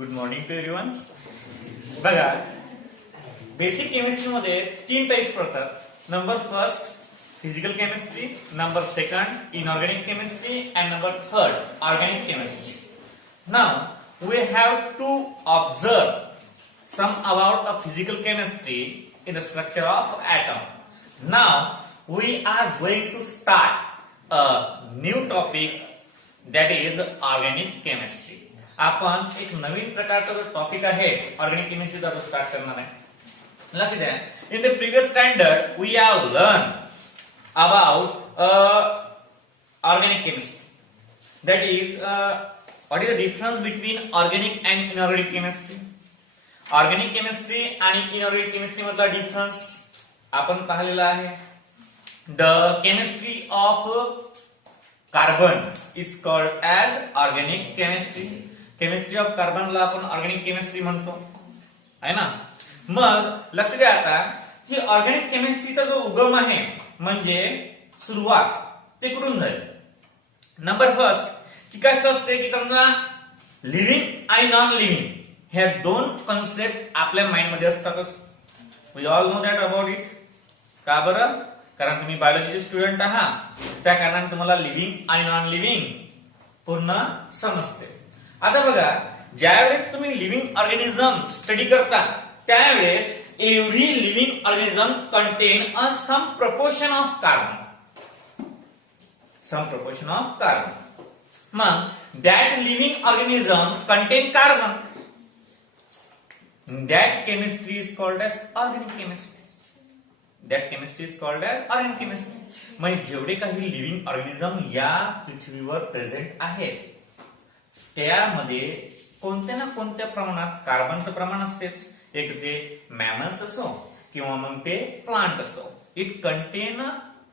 Good morning to everyone. बघा, basic केमिस्ट्रीमध्ये 3 types पडतात. Number first physical chemistry, number second inorganic chemistry and number third organic chemistry. Now we have to observe some about a physical chemistry in the structure of atom. Now we are going to start a new topic, that is organic chemistry. आपण एक नवीन प्रकारचा जो topic आहे organic केमिस्ट्रीचा तो start करणार आहे. लक्ष द्या, in the previous standard we have learn about organic chemistry. That is what is the difference between organic and inorganic chemistry. Organic chemistry आणि इनऑर्गॅनिक केमिस्ट्री मधला डिफरन्स आपण पाहिलेला आहे. The chemistry of carbon is called as organic chemistry. Chemistry of कार्बनला आपण organic chemistry म्हणतो आहे ना. मग लक्ष द्या, आता ही ऑर्गॅनिक केमिस्ट्रीचा जो उगम आहे म्हणजे सुरुवात ते कुठून झाली. नंबर फर्स्ट की कसं असते की समजा लिव्हिंग आणि नॉन लिव्हिंग ह्या दोन कन्सेप्ट आपल्या माइंड मध्ये असतातच. We all know that about it. का बरं? कारण तुम्ही बायोलॉजीचे स्टुडंट आहात, त्या कारणाने तुम्हाला लिव्हिंग आणि नॉन लिव्हिंग पूर्ण समजते. आता बघा, ज्यावेळेस तुम्ही लिव्हिंग ऑर्गॅनिझम स्टडी करता त्यावेळेस every living organism contain a some proportion of carbon. Some proportion of carbon. मग that living organism contain carbon. That chemistry is called as organic chemistry. That chemistry is called as organic chemistry. म्हणजे जेवढे काही living organism या पृथ्वीवर present आहेत त्यामध्ये कोणत्या ना कोणत्या प्रमाणात कार्बनचं प्रमाण असतेच. एक ते मॅमल्स असो किंवा मग ते प्लांट असो, it content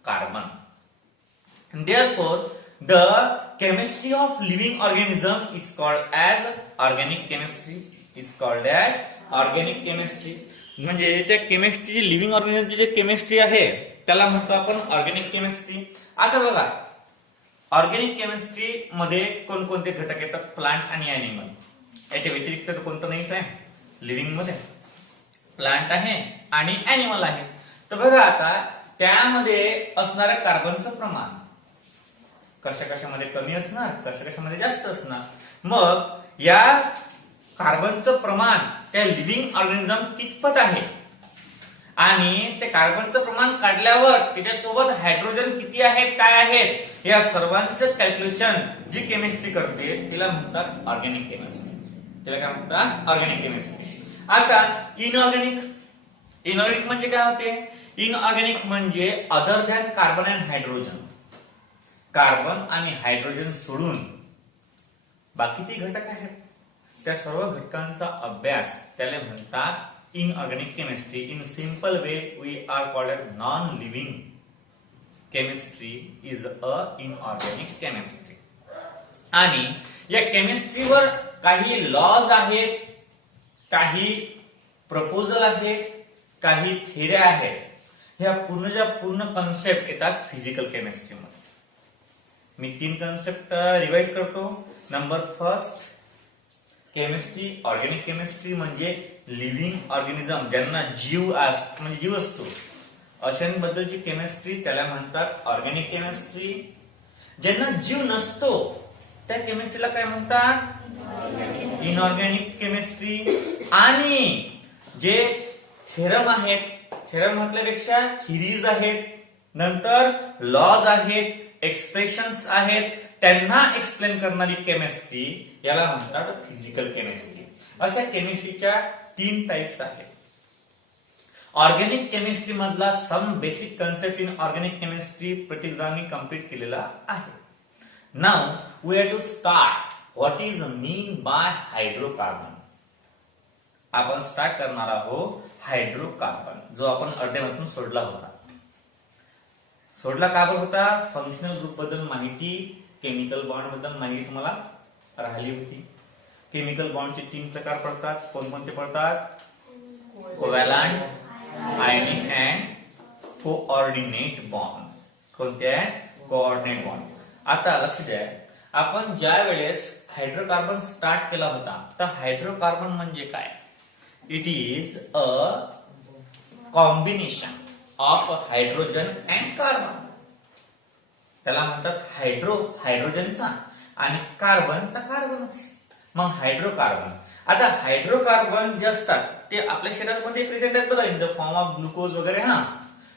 carbon. Therefore, the chemistry of living organism is called as organic chemistry. Is called as organic chemistry. म्हणजे त्या केमिस्ट्रीची लिव्हिंग ऑर्गॅनिझमची जे केमिस्ट्री आहे त्याला म्हणतो आपण ऑर्गॅनिक केमिस्ट्री. आता बघा, ऑर्गॅनिक केमिस्ट्री मध्ये कोणकोणते घटक येतात? प्लांट आणि अॅनिमल. याच्या व्यतिरिक्त कोणतं नाहीच आहे लिव्हिंग मध्ये. प्लांट आहे आणि अॅनिमल आहे. तर बघा, आता त्यामध्ये असणाऱ्या कार्बनचं प्रमाण कशा कशामध्ये कमी असणार, कशा कशामध्ये जास्त असणार. मग या कार्बनचं प्रमाण त्या लिव्हिंग ऑर्गॅनिझम कितपत आहे आणि ते कार्बनचं प्रमाण काढल्यावर त्याच्यासोबत हायड्रोजन किती आहेत, काय आहेत, या सर्वांचं कॅल्क्युलेशन जी केमिस्ट्री करते तिला म्हणतात ऑर्गॅनिक केमिस्ट्री. तिला काय म्हणतात? Organic chemistry. आता इनऑर्गॅनिक. इनऑर्गॅनिक म्हणजे काय होते? इनऑर्गॅनिक म्हणजे other than carbon and hydrogen. Carbon आणि हायड्रोजन सोडून बाकीचे घटक आहेत, त्या सर्व घटकांचा अभ्यास त्याला म्हणतात inorganic chemistry. In simple way we are called as non living chemistry is a inorganic chemistry. आणि या केमिस्ट्रीवर काही लॉज आहेत, काही प्रपोजल आहेत, काही थेऱ्या आहेत. ह्या पूर्णच्या पूर्ण कन्सेप्ट येतात फिजिकल केमिस्ट्रीमध्ये. मी 3 कन्सेप्ट रिवाइज करतो. Number first chemistry, organic chemistry म्हणजे लिव्हिंग ऑर्गॅनिझम ज्यांना जीव म्हणजे जीव असतो अशांबद्दलची केमिस्ट्री त्याला म्हणतात ऑर्गॅनिक केमिस्ट्री. ज्यांना जीव नसतो त्या केमिस्ट्रीला काय म्हणतात? Inorganic chemistry. आणि जे थेरम आहेत, थेरम म्हटल्यापेक्षा थिरीज आहेत, नंतर लॉज आहेत, एक्सप्रेशन्स आहेत, त्यांना एक्सप्लेन करणारी केमिस्ट्री याला म्हणतात फिजिकल केमिस्ट्री. अशा केमिस्ट्रीच्या 3 टाइप्स आहेत. ऑर्गॅनिक केमिस्ट्री मधला some basic concept in organic chemistry प्रत्येकाने कंप्लीट केलेला आहे. Now we have to start what is mean by hydrocarbon. आपण स्टार्ट करणार आहोत हायड्रोकार्बन, जो आपण अर्ध्यामधून सोडला होता. सोडला का बरं होता? फंक्शनल ग्रुप बद्दल माहिती, केमिकल बॉन्ड बद्दल माहिती तुम्हाला राहिली होती. केमिकल बॉन्डचे 3 प्रकार पडतात. कोणकोणते पडतात? Covalent, ionic and coordinate bond. कोणते आहेत? Coordinate bond. आता लक्ष द्या, आपण ज्या वेळेस हायड्रोकार्बन स्टार्ट केला होता, तर हायड्रोकार्बन म्हणजे काय? It is a combination of hydrogen and carbon. त्याला म्हणतात हायड्रोजनचा आणि कार्बनचा कार्बनच, मग हायड्रोकार्बन. आता हायड्रोकार्बन जे असतात ते आपल्या शरीरामध्ये प्रेझेंट आहेत बघा, in the form of glucose वगैरे. हा,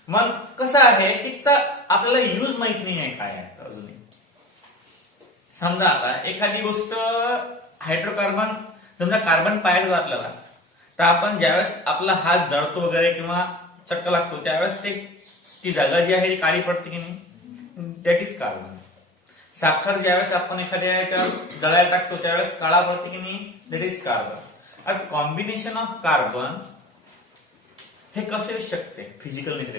मग कसं आहे की त्याचा आपल्याला यूज माहित नाही आहे काय आहे अजूनही. समजा आता एखादी गोष्ट हायड्रोकार्बन, समजा कार्बन पाहायचं आपल्याला, तर आपण ज्यावेळेस आपला हात जळतो वगैरे किंवा चटका लागतो त्यावेळेस ती जागा जी आहे ती काळी पडते की नाही, दॅट इज कार्बन. साखर ज्यावेळेस आपण एखाद्या जळायला टाकतो त्यावेळेस काळा पडते की नाही, दॅट इज कार्बन. आता कॉम्बिनेशन ऑफ कार्बन हे कसे येऊ शकते फिजिकल नेचर,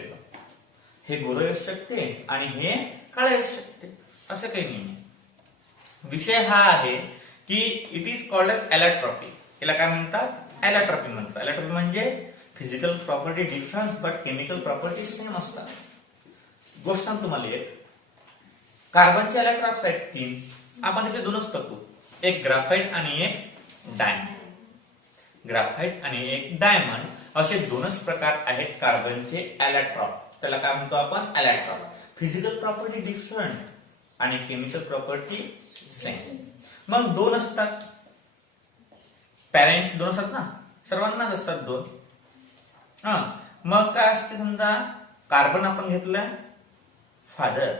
हे गोरं येऊ शकते आणि हे काळे येऊ शकते, असं काही नाही. विषय हा आहे की इट इज कॉल्ड एज एलॅट्रॉपी. याला काय म्हणतात? एलॅट्रॉपी म्हणतात. एलॅट्रॉपी म्हणजे physical property difference but chemical property same असतात. गोष्ट सांग तुम्हाला एक, कार्बनचे इलेक्ट्रॉन्स आहेत 3, आपण त्याचे दोनच बघू, एक ग्राफाइट आणि एक डायमंड. ग्राफाइट आणि एक डायमंड असे दोनच प्रकार आहेत कार्बनचे इलेक्ट्रॉन. त्याला काय म्हणतो आपण? इलेक्ट्रॉन. फिजिकल प्रॉपर्टी डिफरंट आणि केमिकल प्रॉपर्टी सेम. मग दोन असतात, पॅरेंट्स दोन असतात ना, सर्वांनाच असतात दोन. हा, मग काय असते, समजा कार्बन आपण घेतलं फादर,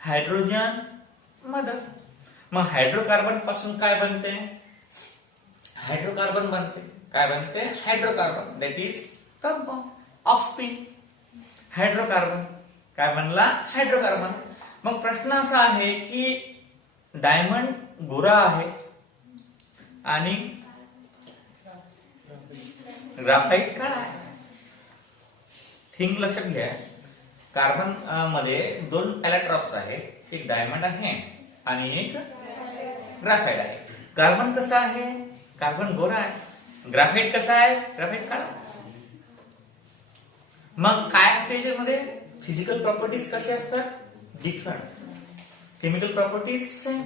हायड्रोजन मदर. मग हायड्रोकार्बन पासून काय बनते? हायड्रोकार्बन बनते. काय बनते? Hydrocarbon, that is compound offspring. Hydrocarbon काय बनला? हायड्रोकार्बन. मग प्रश्न असा आहे की डायमंड गोरा आहे आणि ग्राफाइट काळा आहे. थिंग लक्षात घ्या, कार्बन मध्ये दोन इलेक्ट्रॉन्स आहेत, एक डायमंड आहे आणि एक ग्राफाइट आहे. कार्बन कसा आहे? कार्बन गोरा आहे. ग्राफाइट कसा आहे? ग्राफाइट काळा. मग काय असते त्याच्यामध्ये? फिजिकल प्रॉपर्टीज कसे असतात? डिफरंट. Chemical properties same.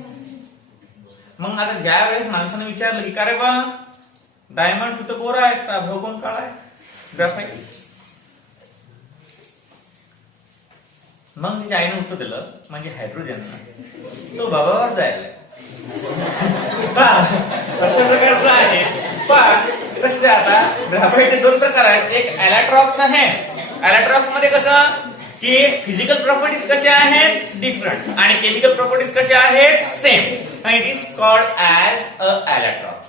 मग आता ज्या वेळेस माणसाने विचारलं की का रे बा डायमंड तो गोरा असता, भोगून काळा आहे, ग्राफाइट. मग तिच्या आईने उत्तर दिलं, म्हणजे हायड्रोजन तो बाबावर जायला अशा प्रकारचं आहे. पण कसं आता ग्राफाइटचे दोन प्रकार आहेत, एक एलॅट्रॉप्स आहे. एलॅट्रॉप्स मध्ये कसं की फिजिकल प्रॉपर्टीज कशा आहेत? डिफरंट आणि केमिकल प्रॉपर्टीज कशा आहेत? Same. It is called as a allotrope.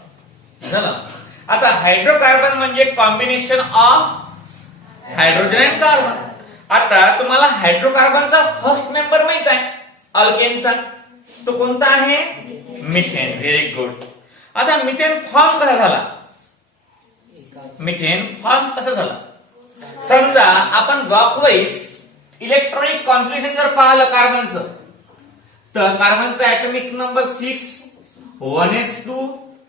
झालं. आता हायड्रोकार्बन म्हणजे combination of hydrogen and carbon. आता तुम्हाला हायड्रोकार्बनचा फर्स्ट मेंबर माहित आहे अल्केनचा, तो कोणता आहे? मिथेन. Very good. आता मिथेन फॉर्म कसा झाला? मिथेन फॉर्म कसा झाला? समजा आपण रॉकवाईज इलेक्ट्रॉनिक कॉन्फिगरेशन जर पाहिलं कार्बनचं, तर कार्बनचा ऍटॉमिक नंबर 6, 1s2,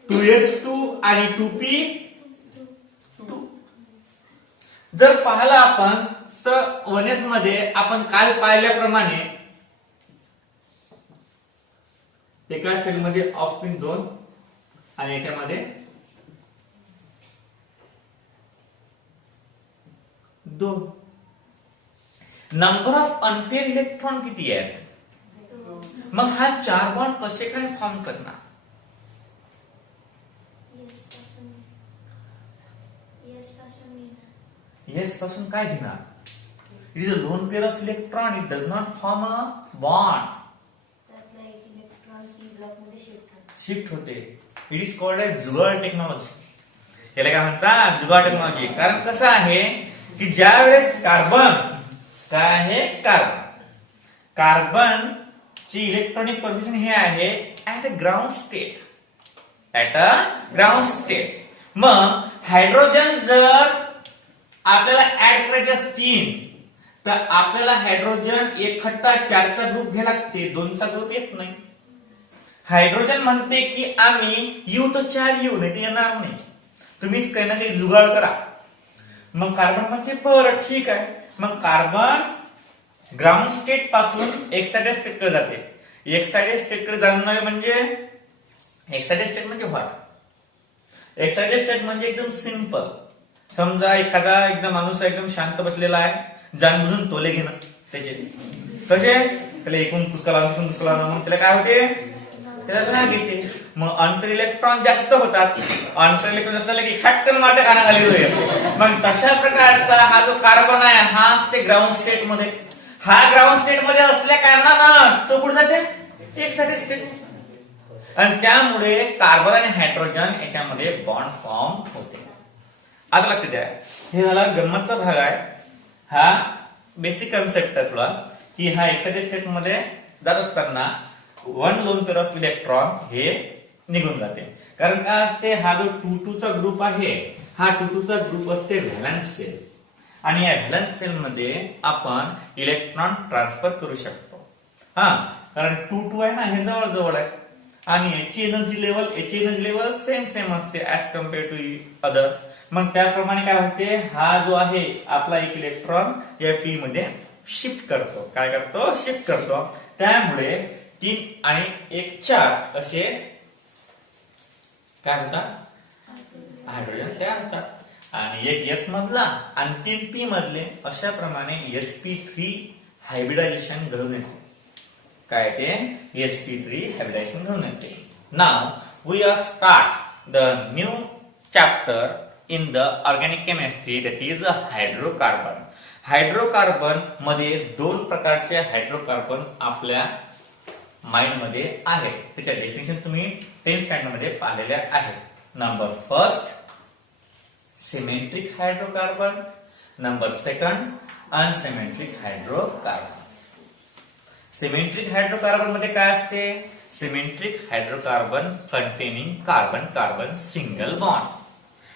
2s2 आणि 2p2. जर पाहिलं आपण तर 1s मध्ये आपण काल पाहिल्याप्रमाणे एका सेलमध्ये ऑफस्प्रिंग 2 आणि याच्यामध्ये 2. नंबर ऑफ अनपेअर इलेक्ट्रॉन किती आहेत? मग हा 4 बॉन्ड कसे काय फॉर्म करणार? येस पासून काय घेणार? It is a lone pair of electron. It does not form a bond. Shift होते. It is called as jugaad technology. याला काय म्हणतात? जुगाड टेक्नॉलॉजी. कारण कसं आहे की ज्या वेळेस कार्बन काय आहे? कार्बन ची इलेक्ट्रॉनिक पोझिशन हे आहे at a ground state. At a ground state. मग हायड्रोजन जर आपल्याला ऍड करायचे असतील तर आपल्याला हायड्रोजन एकखट्टा 4चा ग्रुप घ्यायला लागते, 2चा ग्रुप येत नाही. हायड्रोजन म्हणते की आम्ही येऊ तर 4 येऊ, नाही ते येणार नाही, तुम्हीच काही ना काही जुगाड करा. मग कार्बन म्हणते बरं ठीक आहे. मग कार्बन ग्राउंड स्टेट पासून एक्साइटेड स्टेट कडे जाते. एक्साइटेड स्टेट कडे जाणार म्हणजे एक्साइटेड स्टेट म्हणजे व्हॉट? एक्साइटेड स्टेट म्हणजे एकदम सिंपल. समजा एखादा एकदम माणूस एकदम शांत बसलेला आहे, जाणबुजून तोले घेणं त्याचे कसे, त्याला एकूण पुष्कळ म्हणून त्याला काय होते, त्याला राग येते. मग अंतर इलेक्ट्रॉन जास्त होतात, अंतर इलेक्ट्रॉन जास्त झाले की खटकन माटे कानाखाली होईल. मग तशा प्रकारचा हा जो कार्बन आहे हा असते ग्राउंड स्टेट मध्ये. हा ग्राउंड स्टेट मध्ये असल्या कारणानं तो कुठे जाते, एक्साइटेड स्टेट. आणि त्यामुळे कार्बन आणि हायड्रोजन याच्यामध्ये बॉन्ड फॉर्म होते. आता लक्ष द्या, हे झाला गंमतचा भाग आहे. हा बेसिक कन्सेप्ट आहे थोडा, की हा एक्साइटेड स्टेट मध्ये जात असताना one loan pair of electron हे निघून जाते. कारण काय असते, हा जो 2,2 चा ग्रुप आहे, हा 2,2 चा ग्रुप असते व्हॅलन्स सेल. आणि या व्हॅलन्स सेल मध्ये आपण इलेक्ट्रॉन ट्रान्सफर करू शकतो. हा, कारण 2,2 आहे ना, हे जवळ जवळ आहे. आणि याची एनर्जी लेवल सेम असते ऍज कम्पेअर टू अदर. मग त्याप्रमाणे काय होते, हा जो आहे आपला एक इलेक्ट्रॉन या पी मध्ये शिफ्ट करतो. काय करतो, शिफ्ट करतो. त्यामुळे 3 आणि 1 4 असे काय होतात, हायड्रोजन तयार होतात. आणि एक एस मधला आणि 3 पी मधले, अशा प्रमाणे sp3 हायब्रिडायझेशन घडून येते. काय ते, sp3 हायब्रिडायझेशन घडून येते. Now we are start the new chapter in the organic chemistry, that is hydrocarbon. Hydrocarbon मध्ये 2 प्रकारचे हायड्रोकार्बन आपल्या माइंड मध्ये आहे. त्याच्या डेफिनेशन तुम्ही 10th स्टँडर्ड मध्ये पाहिलेल्या आहेत. Number first symmetric hydrocarbon, number second unsymmetric hydrocarbon. Symmetric hydrocarbon मध्ये काय असते, symmetric hydrocarbon containing carbon carbon single bond,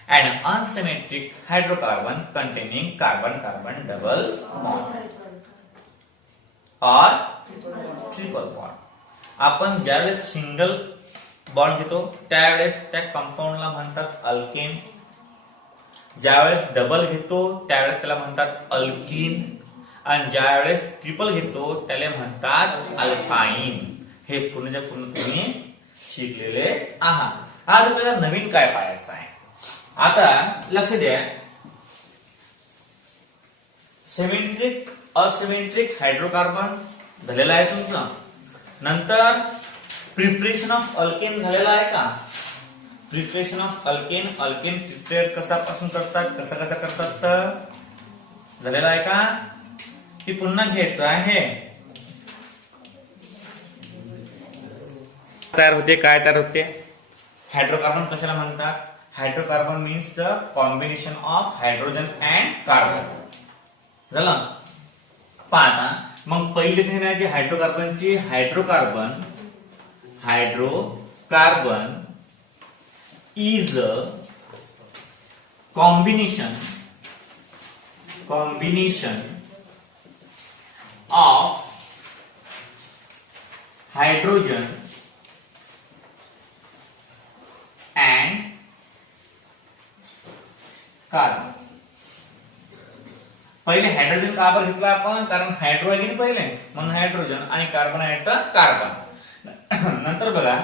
and unsymmetric hydrocarbon containing carbon carbon double bond or triple bond. आपण ज्यावेळेस single bond घेतो त्यावेळेस त्या कंपाऊंडला म्हणतात अल्केन. ज्यावेळेस डबल घेतो त्यावेळेस त्याला म्हणतात अल्कीन. आणि ज्यावेळेस ट्रिपल घेतो त्याला म्हणतात अल्काइन. हे पूर्ण तुम्ही शिकलेले आहात. आज आपल्याला नवीन काय पाहायचं आहे, आता लक्ष द्या. सिमेट्रिक असिमेट्रिक हायड्रोकार्बन झालेला आहे तुमचं. नंतर प्रिपरेशन ऑफ अल्केन झालेला आहे का, preparation of alkane, alkane prepare कशापासून करतात, कसा करतात तर झालेला आहे का, की पुन्हा घ्यायचं आहे. तयार होते, काय तयार होते, हायड्रोकार्बन कशाला म्हणतात, hydrocarbon means the combination of hydrogen and carbon. झालं पाहता. मग पहिले घेण्याची हायड्रोकार्बनची, hydrocarbon is a combination of hydrogen and carbon. पहिले हायड्रोजन का बरं घेतला आपण, कारण हायड्रो आहे की पहिले, म्हणून हायड्रोजन, आणि कार्बन आहे तर कार्बन. नंतर बघा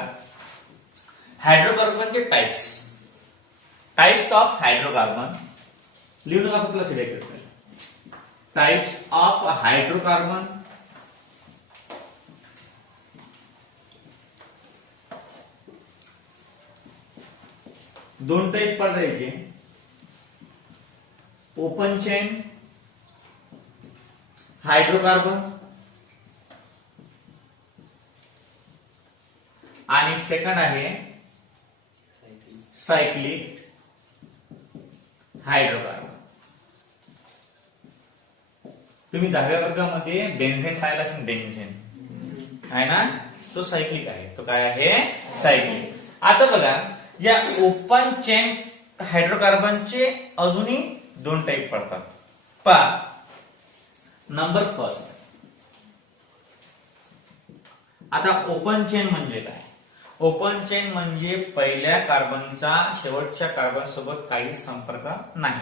हायड्रोकार्बनचे टाइप्स ऑफ हायड्रोकार्बन लिहू नका, फक्त लक्ष द्यायचं. टाइप्स ऑफ हायड्रोकार्बन, दोन टाइप पडायचे, ओपन चेन हायड्रोकार्बन आणि सेकंड आहे सायक्लिक हायड्रोकार्बन. तुम्ही 10व्या वर्गामध्ये बेन्झेन पाहिला असेल, बेन्झेन आहे ना, तो सायक्लिक आहे. तो काय आहे, सायक्लिक. आता बघा या ओपन चेन हायड्रोकार्बनचे अजूनही 2 टाइप पडतात. पहा, नंबर फर्स्ट. आता ओपन चेन म्हणजे काय, ओपन चेन म्हणजे पहिल्या कार्बनचा शेवटच्या कार्बन सोबत काही संपर्क नाही.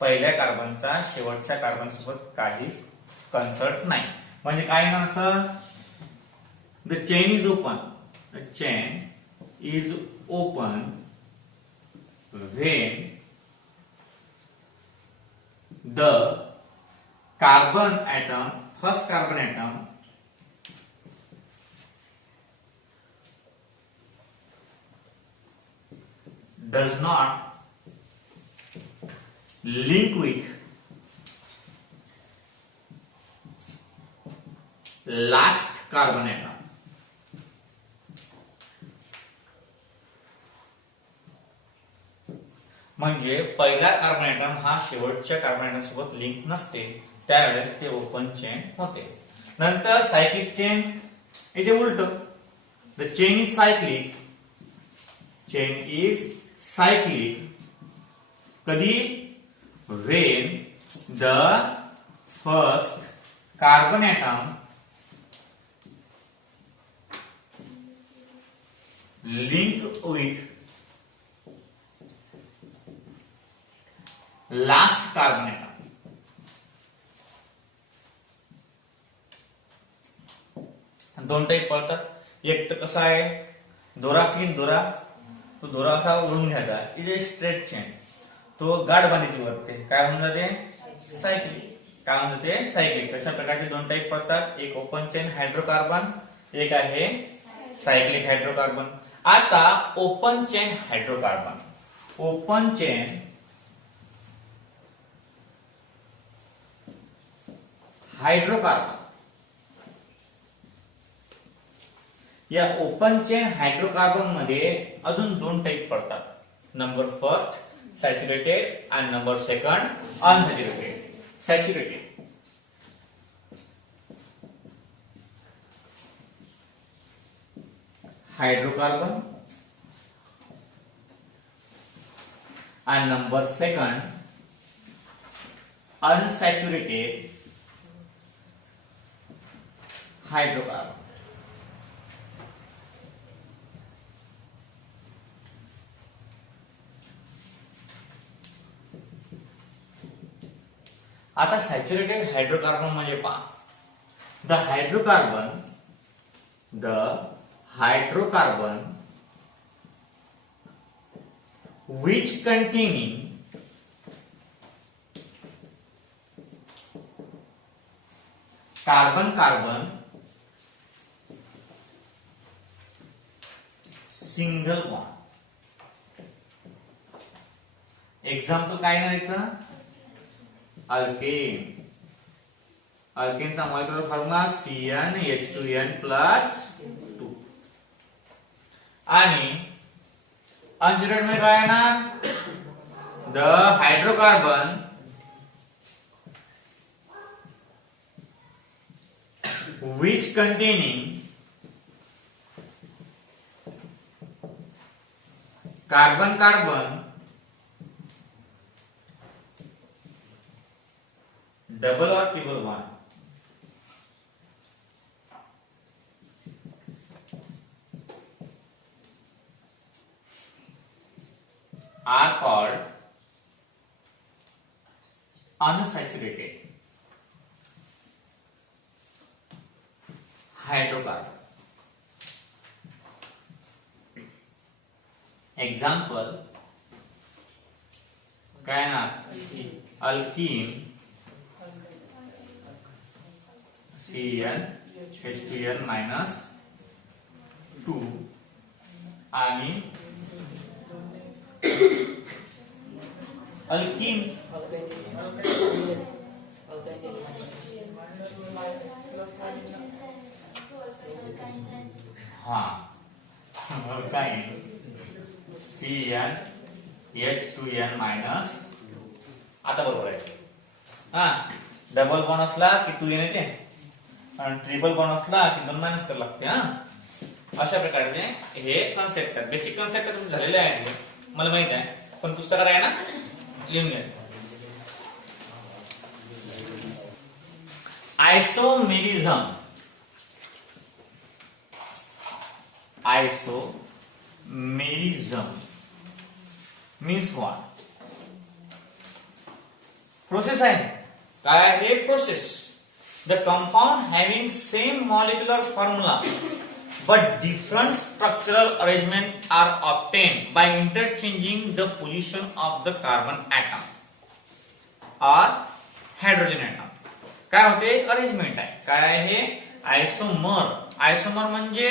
पहिल्या कार्बनचा शेवटच्या कार्बन सोबत काहीच कन्सर्ट नाही. म्हणजे काय ना, असं the chain is open, the chain is open when the carbon atom, first carbon atom, does not link with last carbon atom. म्हणजे पहिला कार्बन ॲटम हा शेवटच्या कार्बन ॲटम सोबत लिंक नसते, त्यावेळेस ते ओपन चेन होते. नंतर सायक्लिक चेन, इथे उलट, the chain is cyclic, chain is cyclic कधी, when the first carbon atom link with last carbon atom. दोन टाईप पडतात. एक तर कसा आहे, दोरा असतील, दोरा, तो दोरा असा ओढून घ्यायचा, इथे स्ट्रेट चेन, तो गाठ बांधायची वरते, काय होऊन जाते, सायक्लिक. काय होऊन जाते, सायक्लिक. अशा प्रकारचे दोन टाईप पडतात. एक ओपन चेन हायड्रोकार्बन, एक आहे सायक्लिक हायड्रोकार्बन. आता open chain hydrocarbon, open chain hydrocarbon, या ओपन चेन हायड्रोकार्बन मध्ये अजून दोन टाईप पडतात. नंबर फर्स्ट सॅच्युरेटेड आणि number second unsaturated. Saturated hydrocarbon and number second unsaturated hydrocarbon. आता सॅच्युरेटेड हायड्रोकार्बन म्हणजे पहा, the hydrocarbon which containing carbon single bond. Example काय घ्यायचं, अल्केन. अल्केनचा molecular formula CnH2n+2. आणि अनसॅच्युरेटेड मध्ये काय येणार, the hydrocarbon which containing carbon double or triple bond. Are called unsaturated hydrocarbon. Example काय ना, अल्कीन CnH2n-2 आणि अल्कीन अल्काइन CnH2n-. आता बरोबर आहे. डबल बॉन्ड असला की 2n येते आणि ट्रिपल बॉन्ड असला की 2 मायनस करावं लागते. अशा प्रकारे हे कन्सेप्ट आहे, बेसिक कन्सेप्ट तुमचे झालेले आहे, मला माहित आहे, पण पुस्तकात आहे ना, लिहून घ्या. Isomerism. Isomerism means what, process आहे. काय आहे process, the compound having same molecular formula but different structural arrangement are obtained by interchanging the position of the carbon atom or hydrogen atom. काय होते? अरेंजमेंट आहे. काय आहे? आयसोमर. आयसोमर म्हणजे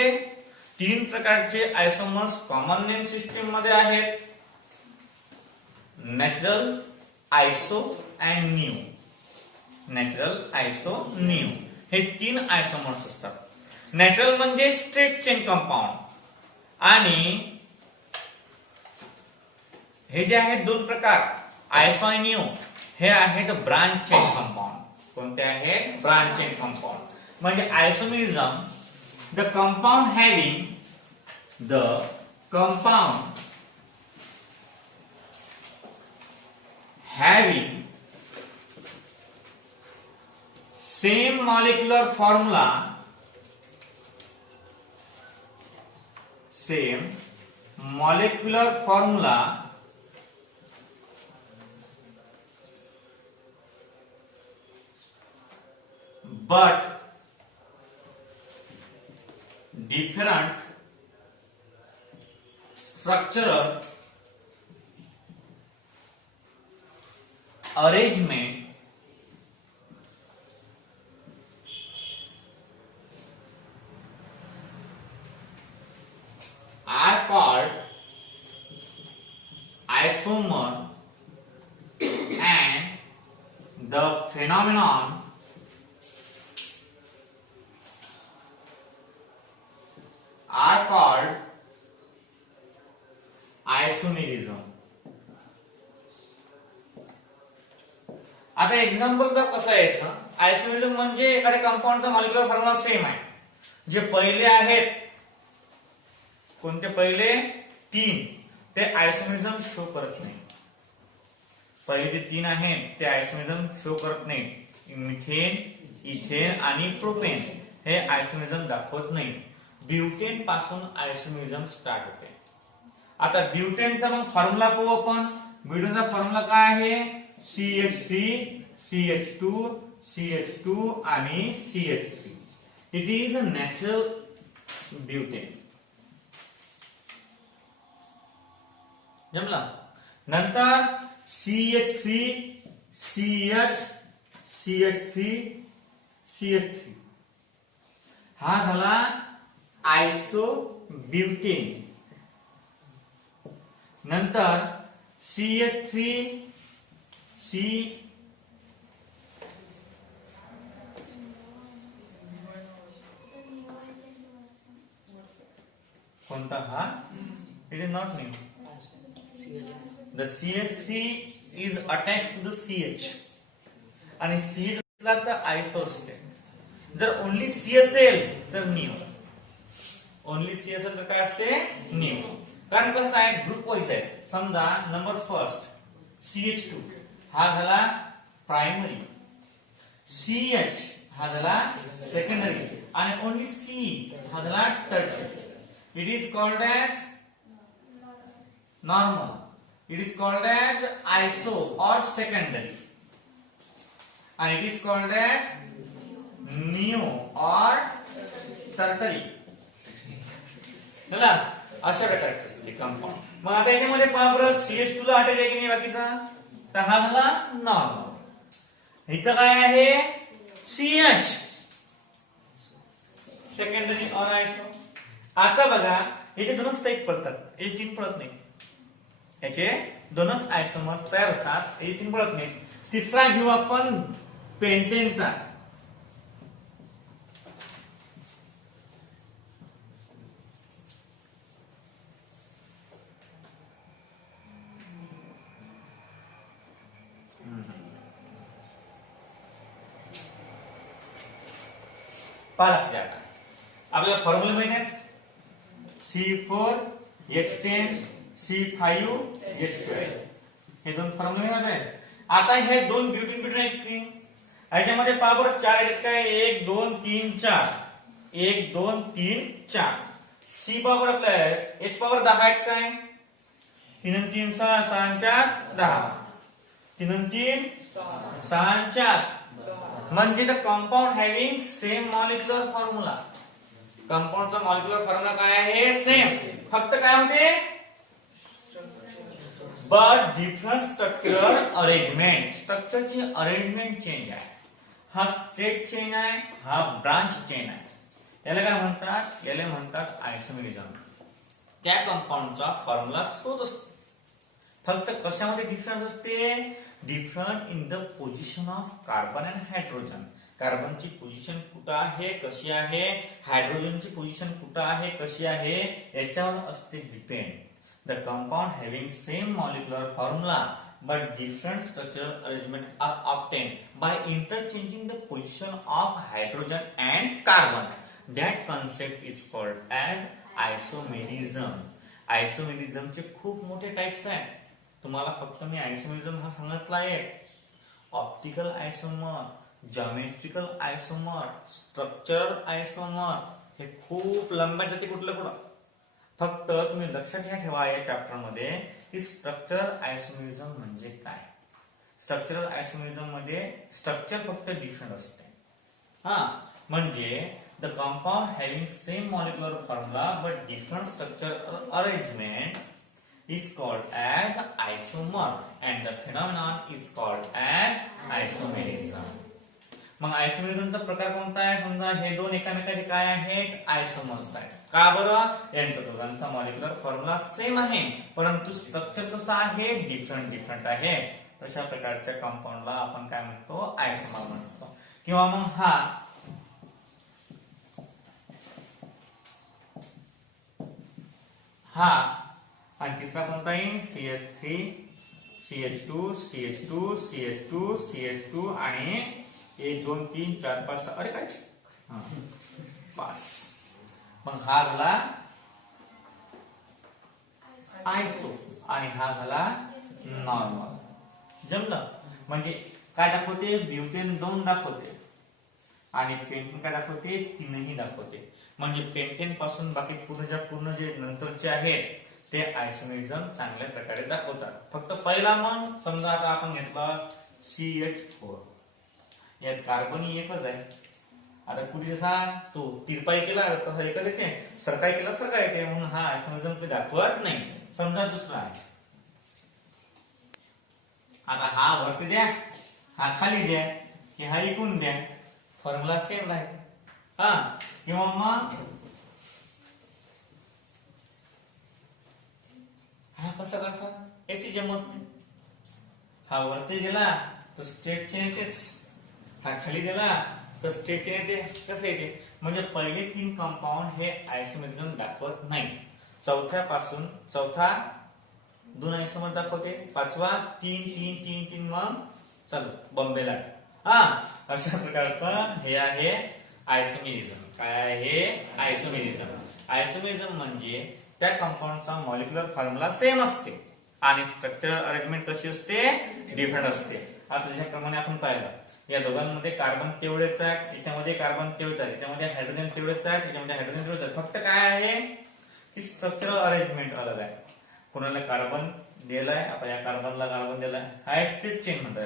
3 प्रकारचे आयसोमर्स कॉमन नेम सिस्टीम मध्ये आहेत. Natural, iso and new. Natural, iso, new हे 3 आयसोमर्स असतात. नॅचरल म्हणजे स्ट्रेट चेन कंपाऊंड आणि हे जे आहेत 2 प्रकार आयसो आणि न्यू हे आहेत ब्रांच चेन कंपाऊंड. कोणते आहेत? Branch chain compound. म्हणजे isomerism the compound having same molecular formula but different structural arrangement are called isomer, and the phenomenon are called isomerism. आता एक्झाम्पल बघ कसं यायचं. आयसोमेरिझम म्हणजे एखाद्या कंपाऊंडचा मॉलिक्युलर फॉर्म्युला सेम आहे. जे पहिले आहेत कोणते? पहिले 3 ते आयसोमेरिझम शो करत नाही. पहिले जे 3 आहेत ते आयसोमेरिझम शो करत नाही. मिथेन, इथेन आणि प्रोपेन हे आयसोमेरिझम दाखवत नाही. ब्युटेन पासून आयसोमेरिझम स्टार्ट होते. आता ब्युटेनचा मग फॉर्म्युला पाहू आपण. ब्युटेनचा फॉर्म्युला काय आहे? CH3, CH2, CH2 आणि CH3. It is a natural butane. जमला. नंतर CH3, CH, CH3, CH3 हा झाला आयसोब्युटेन. नंतर CH3, C कोणता हा? It is not new. The CH3 is attached to the CH आणि CH असला तर आयसो असते. जर ओनली C असेल तर न्यू. ओनली C असेल तर काय असते? न्यू. कारण कसं आहे? ग्रुप वाईज आहे. समजा नंबर फर्स्ट CH2 हा झाला प्रायमरी, CH हा झाला सेकंडरी आणि ओनली C हा झाला tertiary. It is called as normal. It is called as iso or secondary, and it is called as neo or tertiary. चला अशा प्रकारचे असते कंपाऊंड. मग आता याच्यामध्ये पहा बरं CH2 ला अटॅच आहे की नाही बाकीचा? तर हा झाला नॉर्मल. इथं काय आहे? CH सेकंडरी और आयसो. आता बघा याचे दोनच टाईप पडतात. हे 3 पडत नाही. याचे 2च आयसोमर्स तयार होतात. हे 3 पडत नाही. तिसरा घेऊ आपण पेंटेनचा. पाच असते. आता आपल्याला फॉर्म्युला माहिती आहेत. C4H10 C5H12 हे 2 फॉर्म्युले माहिती आहेत. आता हे 2 ब्युटेन आहेत की याच्यामध्ये पहा बरं 4 आहेत काय? 1 2 3 4 1 2 3 4. C पॉवर आपल्या H पॉवर 10 आहेत काय? 3 आणि 3 6 6 आणि 4 10. 3 आणि 3 6 आणि 4 म्हणजे the compound having same molecular formula. कंपाऊंडचा मॉलिक्युलर फॉर्म्युला काय आहे? सेम. फक्त काय होते? But different structural arrangement. स्ट्रक्चरची अरेंजमेंट चेंज आहे. हा स्ट्रेट चेन आहे, हा ब्रांच चेन आहे. याला काय म्हणतात? याला म्हणतात आयसोमेरिझम. त्या कंपाऊंडचा फॉर्म्युला तोच असतो. फक्त कशामध्ये डिफरन्स असते? Different in the position of carbon and hydrogen. कार्बनची पोझिशन कुठं आहे, कशी आहे, हायड्रोजनची पोझिशन कुठं आहे, कशी आहे, याच्यावर असते depend. The compound having same molecular formula but different structural arrangement are obtained by interchanging the position of hydrogen and carbon. That concept is called as isomerism. Isomerism चे खूप मोठे टाइप्स आहेत. तुम्हाला फक्त मी आयसोमेरिझम हा सांगितला आहे. ऑप्टिकल आयसोमर, जॉमेट्रिकल आयसोमर, स्ट्रक्चरल आयसोमर, हे खूप लंब्या जाते कुठलं कुठं. फक्त तुम्ही लक्षात घ्या ठेवा या चॅप्टर मध्ये की स्ट्रक्चरल आयसोमेरिझम म्हणजे काय. स्ट्रक्चरल आयसोमेरिझम मध्ये स्ट्रक्चर फक्त डिफरंट असते. म्हणजे the compound having same molecular formula but different structural arrangement is called as isomer and the phenomenon is called as isomerism. मग आयसोमेरिझमचा प्रकार कोणता आहे? समजा हे दोन एकामेकाचे काय आहेत? आयसोमर्स आहेत. का बरं? यांचा दोघांचा मॉलिक्युलर फॉर्म्युला सेम आहे परंतु स्ट्रक्चर कसं आहे? डिफरंट आहे. तशा प्रकारच्या कंपाऊंडला आपण काय म्हणतो? आयसोमर म्हणतो. किंवा मग हा आणि तिसरा कोणता येईल? CH3, CH2, CH2, CH2, CH2 आणि 1 2 3 4 5 6. अरे काय? 5. मग हा झाला आयसो आणि हा झाला नॉर्मल. जमलं? म्हणजे काय दाखवते? ब्युटेन 2 दाखवते आणि पेंटेन काय दाखवते? 3ही दाखवते. म्हणजे पेंटेन पासून बाकी पूर्ण जे नंतरचे आहेत ते आयसोमेरिझम चांगल्या प्रकारे दाखवतात. फक्त पहिला मग समजा आता आपण घेतलं CH4. यात कार्बन एकच आहे. आता कुठे जसा तो तिरपाई केला तसा एकच येते, सरकाई केला सरका येते. म्हणून हा आयसोमेरिझम ते दाखवत नाही. समजा दुसरा आहे. आता हा वरती द्या, हा खाली द्या, हे हा इकून द्या, फॉर्म्युला सेम राहील. किंवा मग हा कसा याची जमत नाही. हा वरती गेला तर स्ट्रेट चेन येतेच, हा खाली गेला तर स्ट्रेट चेन येते. कसं येते? म्हणजे पहिले 3 कंपाऊंड हे आयसोमेरिझम दाखवत नाही. चौथा 2 आयसोमर दाखवते, 5वा 3 3 3 3 मग चल बॉम्बेला. अशा प्रकारचं हे आहे आयसोमेरिझम. काय आहे? आयसोमेरिझम. आयसोमेरिझम म्हणजे त्या कंपाऊंडचा मॉलिक्युलर फॉर्म्युला सेम असते आणि स्ट्रक्चरल अरेंजमेंट कशी असते? डिफरंट असते. आता ज्याप्रमाणे आपण पाहिलं या दोघांमध्ये कार्बन तेवढेच आहे, याच्यामध्ये कार्बन तेवढेच आहे, याच्यामध्ये हायड्रोजन तेवढेच आहे, याच्यामध्ये हायड्रोजन तेवढेच आहे. फक्त काय आहे की स्ट्रक्चरल अरेंजमेंट अलग आहे. कोणाला कार्बन दिलाय, आपण या कार्बनला कार्बन दिलाय, हा स्ट्रेट चेन म्हणतात.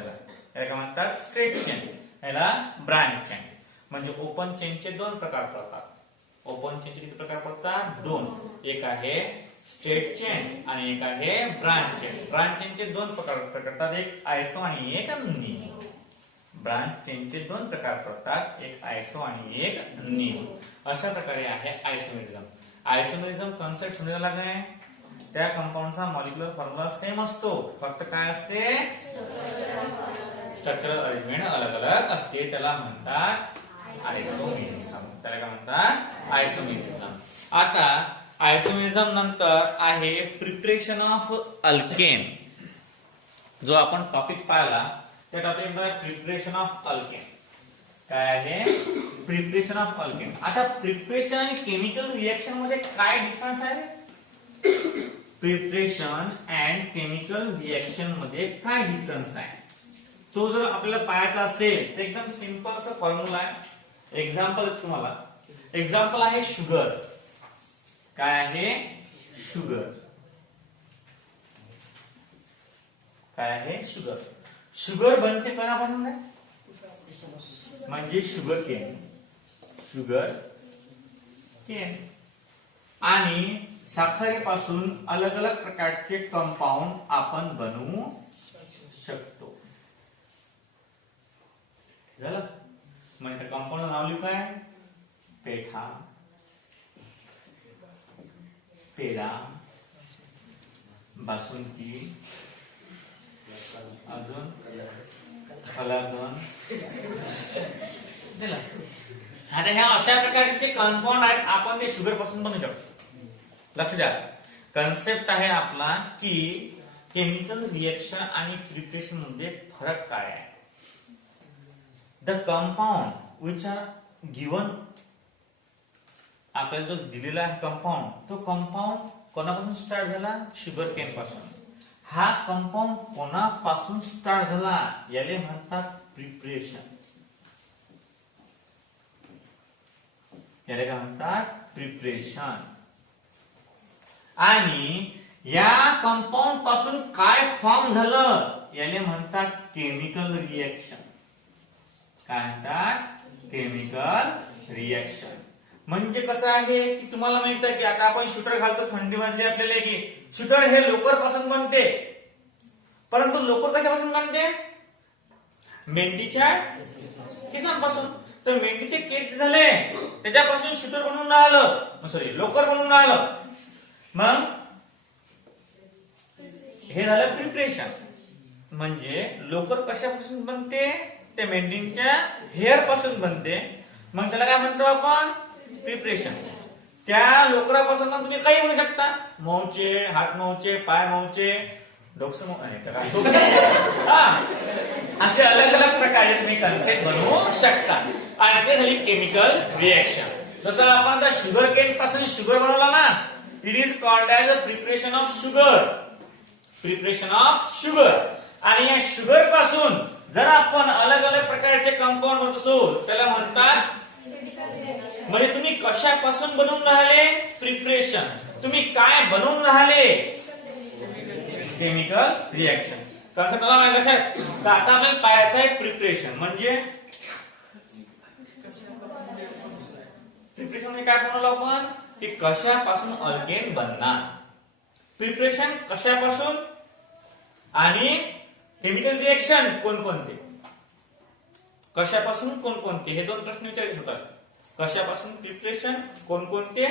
याला काय म्हणतात? Straight chain. याला ब्रांच चेन. म्हणजे ओपन चेनचे 2 प्रकार पडतात. ओपन चेनचे किती प्रकार पडतात? 2. एक आहे स्ट्रेट चेन आणि एक आहे ब्रांच चेन. ब्रांच चेनचे 2 प्रकार पडतात, एक आयसो आणि एक निओ. ब्रांच चेनचे 2 प्रकार पडतात, एक आयसो आणि एक निओ. अशा प्रकारे आहे आयसोमेरिझम. आयसोमेरिझम कॉन्सेप्ट समजायला काय? त्या कंपाऊंडचा मॉलिक्युलर फॉर्म्युला सेम असतो, फक्त काय असते? स्ट्रक्चरल अरेंजमेंट अलग अलग असते. त्याला म्हणतात आयसोमेरिझम. त्याला काय म्हणतात? आयसोमेरिझम. आता आयसोमेरिझम नंतर आहे प्रिपरेशन ऑफ अल्केन. जो आपण टॉपिक पाहिला त्या टॉपिक मध्ये प्रिपरेशन ऑफ अल्केन काय आहे? Preparation of alkane. आता प्रिपरेशन आणि केमिकल रिएक्शन मध्ये काय डिफरन्स आहे? प्रिपरेशन अँड केमिकल रिएक्शन मध्ये काय डिफरन्स आहे तो जर आपल्याला पाहायचा असेल तर एकदम सिंपलचा फॉर्म्युला आहे. एक्झाम्पल तुम्हाला एक्झाम्पल आहे शुगर. काय आहे? शुगर. काय आहे? शुगर. शुगर बनते कोणापासून? म्हणजे शुगर केन. Sugar cane. आणि साखरेपासून अलग अलग प्रकारचे कंपाऊंड आपण बनवू शकतो. झालं. म्हणजे कंपाऊंड नाव लिहू काय? पेठा, पेढा, बासुंदी, अजून कलाकंद. आता ह्या अशा प्रकारचे कंपाऊंड आहेत, आपण ते शुगर पासून बनवू शकतो. लक्ष द्या, कन्सेप्ट आहे आपला की केमिकल रिएक्शन आणि प्रिपरेशन मध्ये फरक काय आहे. The compound which are given, आपल्याला जो दिलेला आहे कंपाऊंड, तो कंपाऊंड कोणापासून स्टार्ट झाला? शुगर केन पासून. हा कंपाऊंड कोणापासून स्टार्ट झाला याले म्हणतात प्रिपरेशन. याला काय म्हणतात? प्रिपरेशन. आणि या कंपाऊंड पासून काय फॉर्म झालं याले म्हणतात केमिकल रिएक्शन. काय म्हणतात? Chemical reaction. म्हणजे कसं आहे की तुम्हाला माहित आहे की आता आपण शूटर घालतो थंडीमध्ये, आपल्याला की शूटर हे लोकर पासून बनते. परंतु लोकर कशापासून बनते? मेंढीच्या केसांपासून. तर मेंढीचे केस झाले, त्याच्यापासून शूटर बनवून राहिलं, सॉरी लोकर बनवून राहिलं. मग हे झालं प्रिपरेशन. म्हणजे लोकर कशापासून बनते? ते मेंढीच्या हेअर पासून बनते. मग त्याला काय म्हणतो आपण? प्रिपरेशन. त्या लोकरापासून तुम्ही काही बनवू शकता. मऊचे, हात मऊचे, पाय मऊचे, डोकं असे अलग अलग प्रकारे तुम्ही कन्सेप्ट बनवू शकता. आणि ते झाली केमिकल रिएक्शन. जसं आपण आता शुगर केन पासून शुगर बनवला ना, it is called as a preparation of sugar. Preparation of sugar. आणि या शुगर पासून जर आपण अलग अलग प्रकारचे कंपाऊंड बनवतो त्याला म्हणतात. म्हणजे तुम्ही कशापासून बनवून राहिले? प्रिपरेशन. तुम्ही काय बनवून राहिले? Chemical reaction. कसं मला माहिती आहे? तर आता आपण पाहायचं आहे प्रिपरेशन. म्हणजे प्रिपरेशन म्हणजे काय बनवलं आपण? की कशापासून अल्केन बनणार. प्रिपरेशन कशापासून आणि केमिकल रिएक्शन कोणकोणते, कशापासून कोणकोणते, हे दोन प्रश्न विचारले होतात. कशापासून प्रिपरेशन, कोणकोणते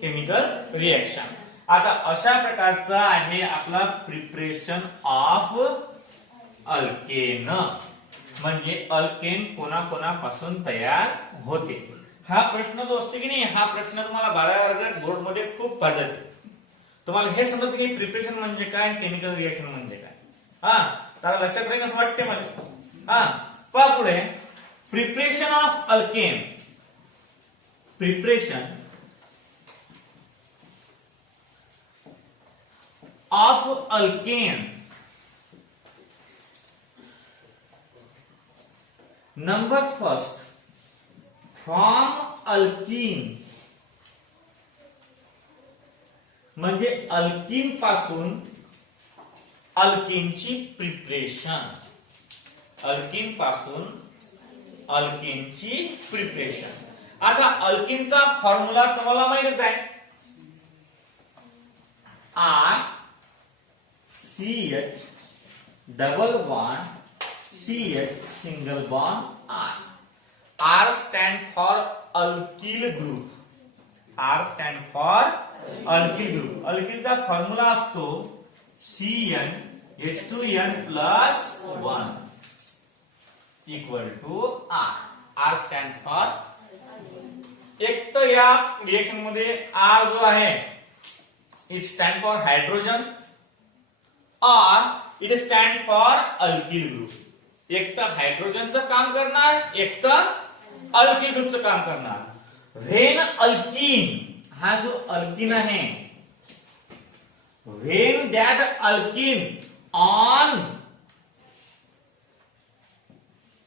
केमिकल रिएक्शन. आता अशा प्रकारचा आहे आपला प्रिपरेशन ऑफ अल्केन. म्हणजे अल्केन कोणाकोणापासून तयार होते. हा प्रश्न जो असतो की नाही, हा प्रश्न तुम्हाला 12व्या वर्गात बोर्ड मध्ये खूप पाहिजे. तुम्हाला हे समजतं की प्रिपरेशन म्हणजे काय, केमिकल रिएक्शन म्हणजे काय. त्याला लक्षात राहील असं वाटते मला. पहा पुढे, preparation of alkane. Preparation of alkane. Number first, from alkyne. म्हणजे अल्कीन पासून अल्कीनची प्रिपरेशन. अल्कीन पासून अल्कीनची प्रिपरेशन. आता अल्कीनचा फॉर्म्युला तुम्हाला माहितच आहे. RCH double bond CH single bond R. R stand for alkyl group. R stand for alkyl group. अल्किलचा formula असतो CnH2n plus 1 equal to R. R stand for, एक तर या रिएक्शन मध्ये R जो आहे इट स्टँड फॉर हायड्रोजन और it stand for alkyl group. एक तर हायड्रोजनचं काम करणार, एक तर अल्किल ग्रुपचं काम करणार. व्हेन अल्कीन, हा जो अल्कीन आहे, when that alkene on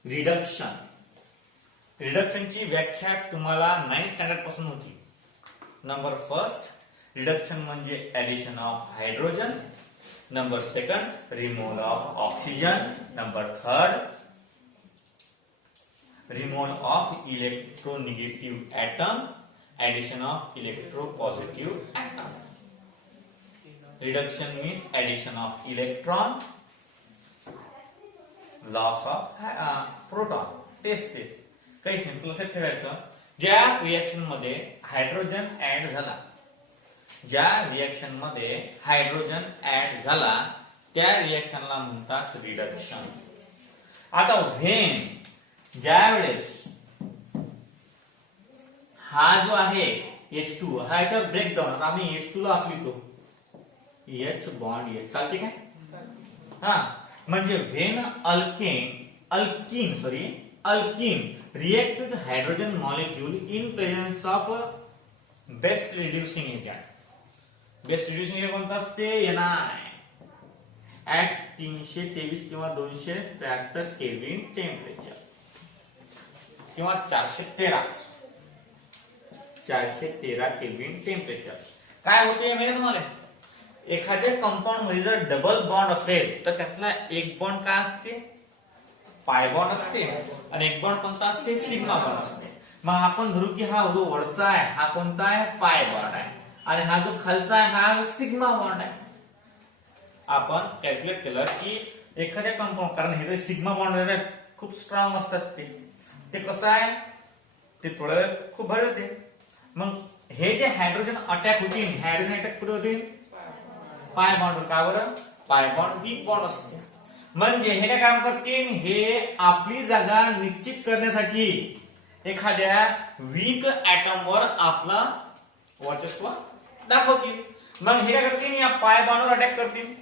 reduction. रिडक्शनची व्याख्या तुम्हाला 9th स्टँडर्ड पासून होती. नंबर फर्स्ट, रिडक्शन म्हणजे addition of hydrogen. Number second, removal of oxygen. Number third, removal of electronegative atom. addition of electropositive atom. Reduction means addition of electron, loss of proton. तेच ते काहीच नाही. लक्षात ठेवायचं, ज्या रिएक्शन मध्ये हायड्रोजन ऍड झाला, ज्या रिएक्शन मध्ये हायड्रोजन ऍड झाला त्या रिएक्शनला म्हणतात रिडक्शन. आता व्हेन ज्या वेळेस हा जो आहे H2 हा याच्यावर ब्रेकडाऊन, आम्ही H2 ला असं लिहितो H बॉन्ड H, चालते काय? हा, म्हणजे when alkyne react with hydrogen molecule in presence of best reducing agent. Best reducing agent कोणता असते? Ni at 323 किंवा 273 केल्विन टेम्परेचर किंवा 413 केल्विन टेम्परेचर. काय होते माहिती तुम्हाला? एखाद्या कंपाऊंड मध्ये जर डबल बॉन्ड असेल तर त्यातला एक बॉन्ड काय असते? पाय बॉन्ड असते, आणि एक बॉन्ड कोणता असते? सिग्मा बॉन्ड असते. मग आपण धरू की हा जो वरचा आहे हा कोणता आहे? पाय बॉन्ड आहे, आणि हा जो खालचा आहे हा सिग्मा बॉन्ड आहे. आपण कॅल्क्युलेट केलं की एखाद्या कंपाऊंड, कारण हे सिग्मा बॉन्ड खूप स्ट्रॉंग असतात, ते कसं आहे? ते थोडं खूप भारी होते. मग हे जे हायड्रोजन अटॅक होतील, हायड्रोजन अटॅक कुठे होतील? Pi bond. का बरं? पाय बॉन्ड वीक बॉन्ड असते. म्हणजे हे काय काम करतील? हे आपली जागा निश्चित करण्यासाठी एखाद्या वीक ऍटम वर आपला वर्चस्व दाखवतील. मग हे काय करतील? या पाय बॉन्डवर अटॅक करतील.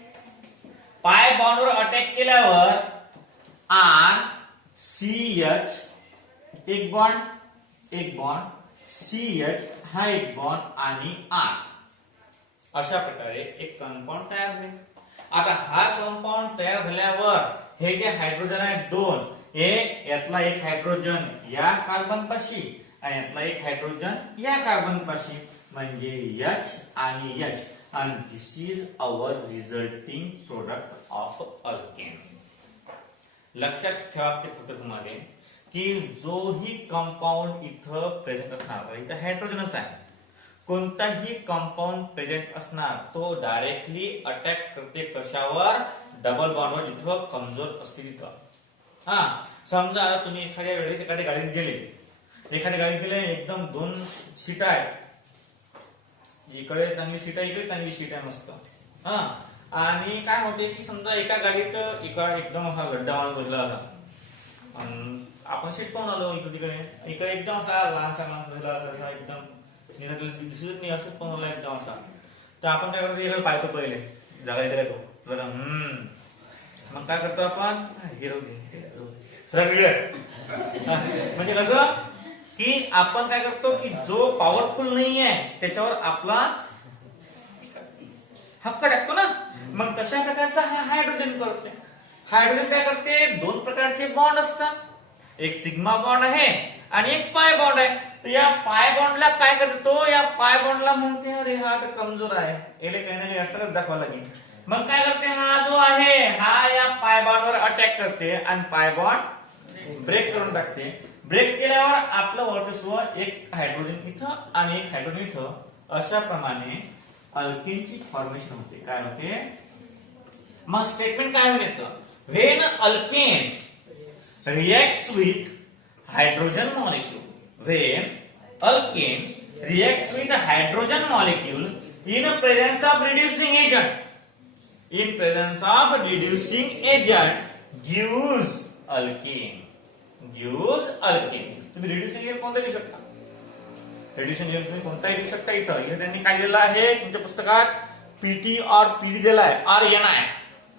पाय बॉन्डवर अटॅक केल्यावर आर CH एक बॉन्ड CH हा एक बॉन्ड आणि R, अशा प्रकारे एक कंपाऊंड तयार होईल. आता हा कंपाऊंड तयार झाल्यावर हे जे हायड्रोजन आहेत दोन, यातला एक हायड्रोजन या कार्बन पाशी आणि यातला एक हायड्रोजन या कार्बन पाशी, म्हणजे H आणि H, and this is our resulting product of alkane. लक्षात ठेवा ते फक्त तुम्हाला की जोही कंपाऊंड इथं प्रेझेंट असणार, इथं हायड्रोजनच आहे, कोणताही कंपाऊंड प्रेझेंट असणार तो डायरेक्टली अटॅक करते कशावर? डबल बॉन्डवर, जिथं कमजोर असते तिथं. हा, समजा तुम्ही एखाद्या वेळेस एखाद्या गाडीत गेले, एकदम 2 सीट आहेत, इकडे चांगली सीट आहे, इकडे चांगली सीट आहे मस्त. हा, आणि काय होते की समजा एका गाडीत एकदम असा गड्डा मारून बसला होता, आपण सीट पाहून आलो इकडे एकदम असा लहानसा माणूस बसला होता, एकदम दिसत नाही, असंच पाहून एकदम असा. तर आपण काय करतो? इकडे पाहतो, पहिले जागा इथे येतो जरा, मग काय करतो आपण? हिरो म्हणजे कसं की आपण काय करतो की जो पॉवरफुल नाही आहे त्याच्यावर आपला हक्क टाकतो ना. मग तशा प्रकारचा हा हायड्रोजन करते. हायड्रोजन काय करते? 2 प्रकारचे बॉन्ड असतात, एक सिग्मा बॉन्ड आहे आणि एक पाय बॉन्ड आहे. तर या पाय बॉन्डला काय करतो? या पाय बॉन्डला म्हणते अरे हा तर कमजोर आहे, याला काही ना काही असं दाखवा लागेल. मग काय करते? हा जो आहे हा या पाय बॉन्डवर अटॅक करते आणि पाय बॉन्ड ब्रेक करून टाकते. ब्रेक केल्यावर आपलं वर्चस्व एक हायड्रोजन इथं आणि एक हायड्रोजन इथं, अशा प्रमाणे अल्केनची फॉर्मेशन होते. काय होते? मग स्टेटमेंट काय होण्याचं? When alkane reacts with hydrogen molecule. When alkane reacts with a hydrogen molecule in presence of reducing agent, gives alkane. तुम्ही reducing agent कोणता लिहू शकता? reducing agent तुम्ही कोणताही लिहू शकता. इथं त्यांनी काय दिलेलं आहे तुमच्या पुस्तकात? PT और PD दिला आहे, और Ni.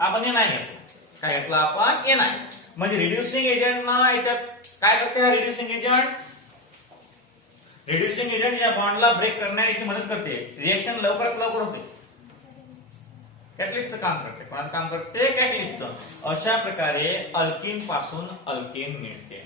आपण Ni घेतो. काय घेतलं आपण? Ni. म्हणजे रिड्युसिंग एजंट ना याच्यात काय करते? हा रिड्युसिंग एजंट या बॉन्डला ब्रेक करण्याची मदत करते, रिएक्शन लवकरात लवकर होते, कॅटलिस्टचं काम करते. कोणाचं काम करते? कॅटलिस्टचं. अशा प्रकारे अल्किन पासून अल्केन मिळते.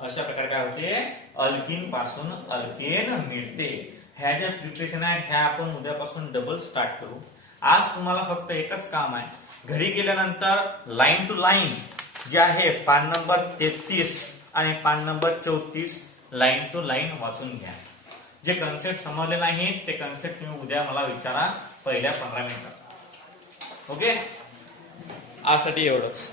अशा प्रकारे काय होते? अल्किन पासून अल्केन मिळते. ह्या ज्या प्रिपरेशन आहेत ह्या आपण उद्यापासून डबल स्टार्ट करू. आज तुम्हाला फक्त एकच काम आहे, घरी गेल्यानंतर लाईन टू लाईन जे आहे पान नंबर 33 आणि पान नंबर 34 लाईन टू लाईन वाचून घ्या. जे कन्सेप्ट समजले नाहीत ते कन्सेप्ट तुम्ही उद्या मला विचारा पहिल्या 15 मिनिटात. ओके, आजसाठी एवढंच.